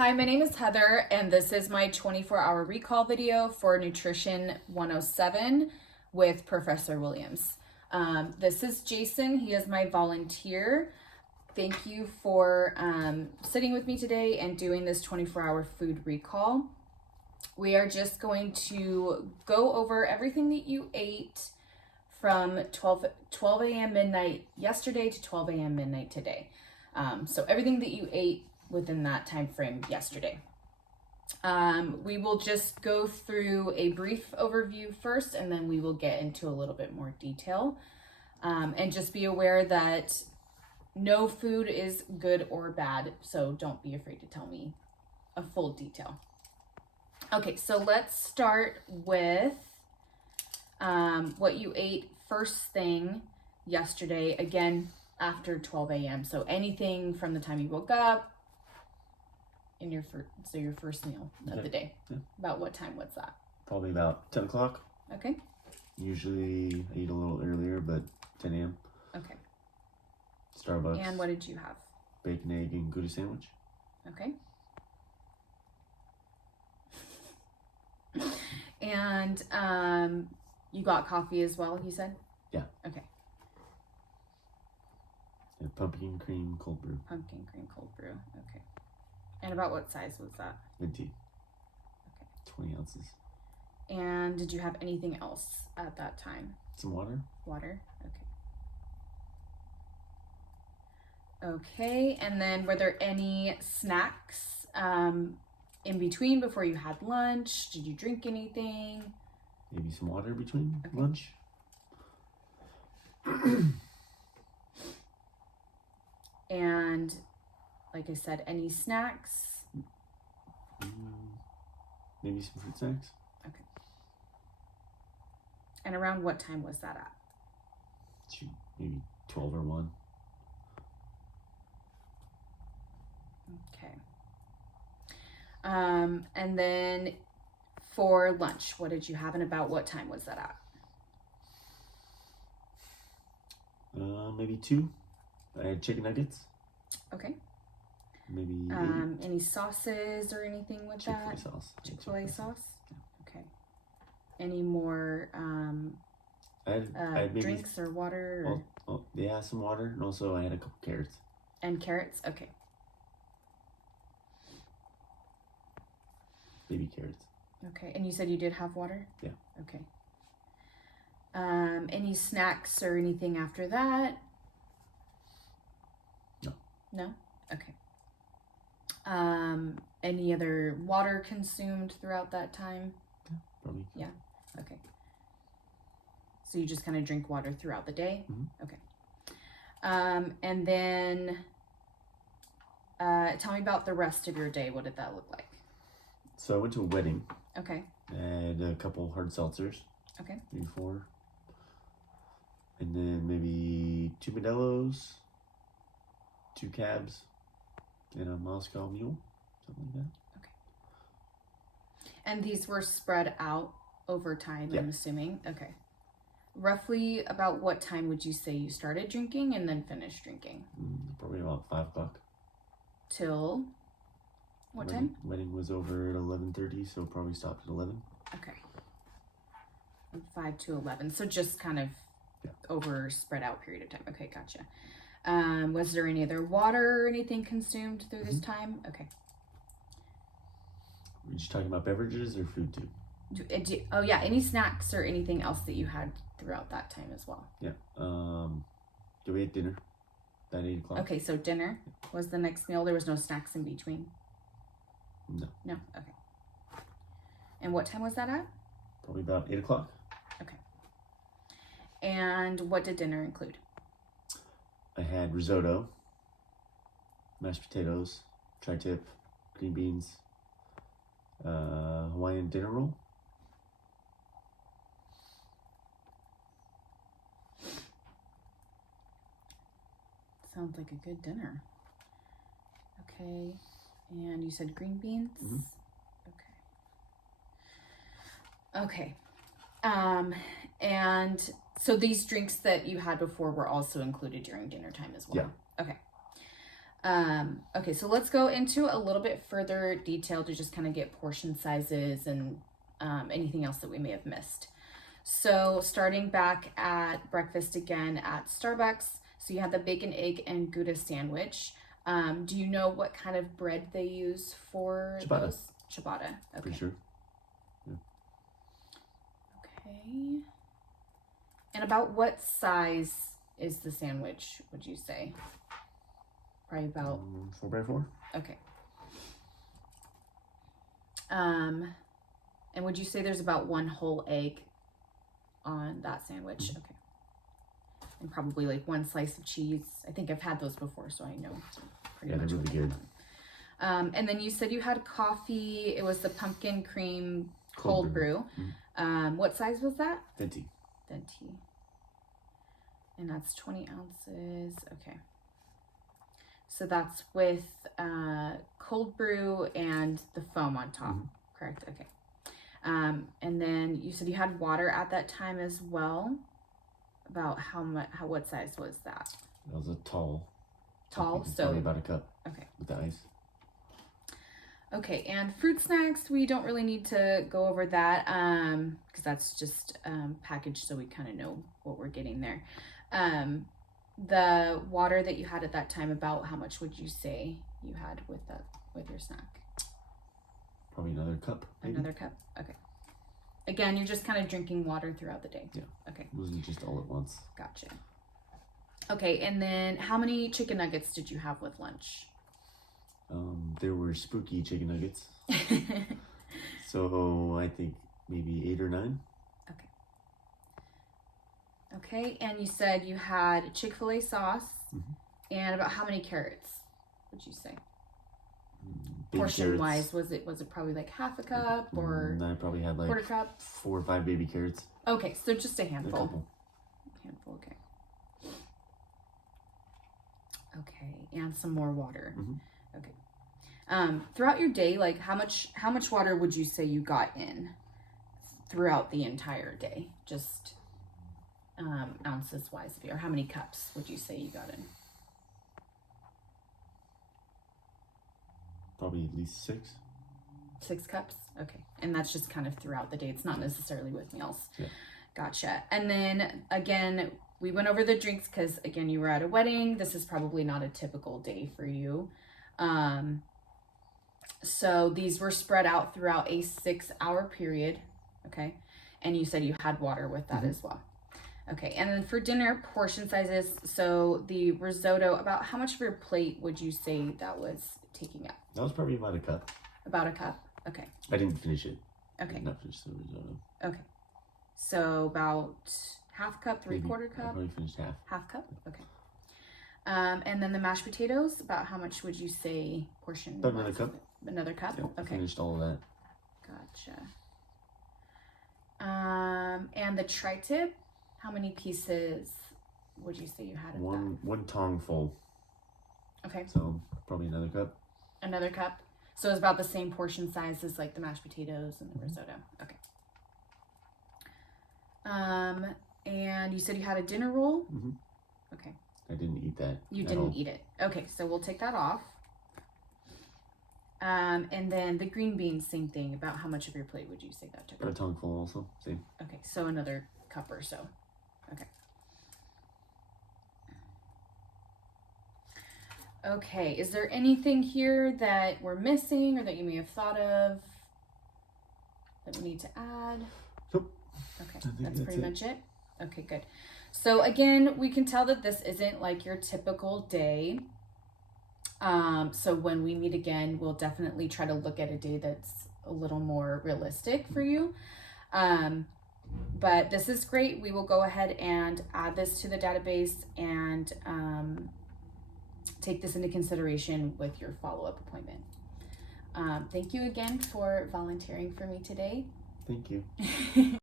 Hi, my name is Heather, and this is my 24-hour recall video for Nutrition 107 with Professor Williams. This is Jason. He is my volunteer. Thank you for sitting with me today and doing this 24-hour food recall. We are just going to go over everything that you ate from 12 a.m. midnight yesterday to 12 a.m. midnight today. So everything that you ate within that time frame yesterday. We will just go through a brief overview first, and then we will get into a little bit more detail. And just be aware that no food is good or bad, so don't be afraid to tell me a full detail. Okay, so let's start with what you ate first thing yesterday, again, after 12 a.m. So anything from the time you woke up, in your first meal of the day. Yeah. About what time was that? Probably about 10 o'clock. Okay. Usually I eat a little earlier, but 10 a.m. Okay. Starbucks. And what did you have? Bacon, egg, and Gouda sandwich. Okay. And you got coffee as well, you said? Yeah. Okay. And pumpkin cream cold brew. Pumpkin cream cold brew. Okay. And about what size was that? Good tea. Okay. 20 ounces. And did you have anything else at that time? Some water. Water? Okay. Okay, and then were there any snacks in between before you had lunch? Did you drink anything? Maybe some water between Okay. lunch. And like I said, any snacks? Maybe some fruit snacks. Okay. And around what time was that at? Maybe 12 or 1. Okay. And then for lunch, what did you have and about what time was that at? Maybe 2. I had chicken nuggets. Okay. Maybe any sauces or anything with Chick-fil-A that? sauce. Chick-fil-A sauce? Okay. Any more I had maybe drinks or water? Or... yeah, some water, and also I had a couple carrots. And carrots? Okay. Baby carrots. Okay. And you said you did have water? Yeah. Okay. Any snacks or anything after that? No. No? Okay. Any other water consumed throughout that time? Yeah, probably. Yeah. Okay. So you just kind of drink water throughout the day? Mm-hmm. Okay. And then tell me about the rest of your day. What did that look like? So I went to a wedding. Okay. I had a couple hard seltzers. Okay. Maybe 4. And then maybe 2 Modelo's, 2 cabs, and a Moscow Mule, something like that. Okay. And these were spread out over time, Yeah. I'm assuming? Okay. Roughly about what time would you say you started drinking and then finished drinking? Probably about 5 o'clock. Till what time? Wedding was over at 11:30, so probably stopped at 11. Okay. From 5 to 11. So just kind of over spread out period of time. Okay, gotcha. Was there any other water or anything consumed through this time? Okay. Were you just talking about beverages or food too? Oh yeah, any snacks or anything else that you had throughout that time as well? Yeah. We ate dinner at 8 o'clock. Okay, so dinner was the next meal. There was no snacks in between? No. No? Okay. And what time was that at? Probably about 8 o'clock. Okay. And what did dinner include? I had risotto, mashed potatoes, tri-tip, green beans, Hawaiian dinner roll. Sounds like a good dinner. Okay. And you said green beans? Mm-hmm. Okay. Okay. And so these drinks that you had before were also included during dinner time as well? Yeah. Okay. Okay, so let's go into a little bit further detail to just kind of get portion sizes and anything else that we may have missed. So starting back at breakfast again at Starbucks, so you had the bacon, egg, and Gouda sandwich. Do you know what kind of bread they use for Ciabatta. those? Ciabatta. Okay. Pretty sure. Okay. And about what size is the sandwich, would you say? Probably about 4x4. okay. And would you say there's about one whole egg on that sandwich? Okay. And probably like one slice of cheese. I think I've had those before, so I know pretty much. They're what really good. And then you said you had coffee. It was the pumpkin cream cold brew. What size was that? Venti. Venti. And that's 20 ounces. Okay. So that's with cold brew and the foam on top, correct? Okay. And then you said you had water at that time as well. About what size was that? That was a tall. Tall, so probably about a cup. Okay. With the ice. Okay, and fruit snacks, we don't really need to go over that because that's just packaged, so we kind of know what we're getting there. The water that you had at that time, about how much would you say you had with your snack? Probably another cup. Maybe. Another cup. Okay. Again, you're just kind of drinking water throughout the day. Yeah. Okay. It wasn't just all at once. Gotcha. Okay, and then how many chicken nuggets did you have with lunch? There were spooky chicken nuggets. So I think maybe 8 or 9. Okay, and you said you had Chick-fil-A sauce, and about how many carrots would you say? Portion wise, was it probably like half a cup or? I probably had like quarter cup, 4 or 5 baby carrots. Okay, so just a handful. A couple. Handful, okay. Okay, and some more water. Okay. Throughout your day, like how much water would you say you got in throughout the entire day? Just ounces wise, or how many cups would you say you got in? Probably at least 6. 6 cups? Okay. And that's just kind of throughout the day. It's not necessarily with meals. Yeah. Gotcha. And then again, we went over the drinks because again, you were at a wedding. This is probably not a typical day for you. So these were spread out throughout a 6-hour period. Okay. And you said you had water with that as well. Okay. And then for dinner, portion sizes. So the risotto, about how much of your plate would you say that was taking up? That was probably about a cup. About a cup. Okay. I didn't finish it. Okay. I did not finish the risotto. Okay. So about half cup, 3/4 I cup? probably finished half. Half cup? Okay. And then the mashed potatoes, about how much would you say portion? About another cup. Another cup? Yeah, I Okay. finished all of that. Gotcha. And the tri-tip, how many pieces would you say you had of One tong full. that? Okay. So probably another cup. Another cup. So it's about the same portion size as like the mashed potatoes and the risotto. Okay. And you said you had a dinner roll? Okay. I didn't eat that. You didn't eat it. Okay, so we'll take that off. And then the green beans, same thing. About how much of your plate would you say that took? About a tongue full also. Same. Okay, so another cup or so. Okay. Okay, is there anything here that we're missing or that you may have thought of that we need to add? Nope. Okay, that's pretty much it. Okay, good. So again, we can tell that this isn't like your typical day. So when we meet again, we'll definitely try to look at a day that's a little more realistic for you. But this is great. We will go ahead and add this to the database and take this into consideration with your follow-up appointment. Thank you again for volunteering for me today. Thank you.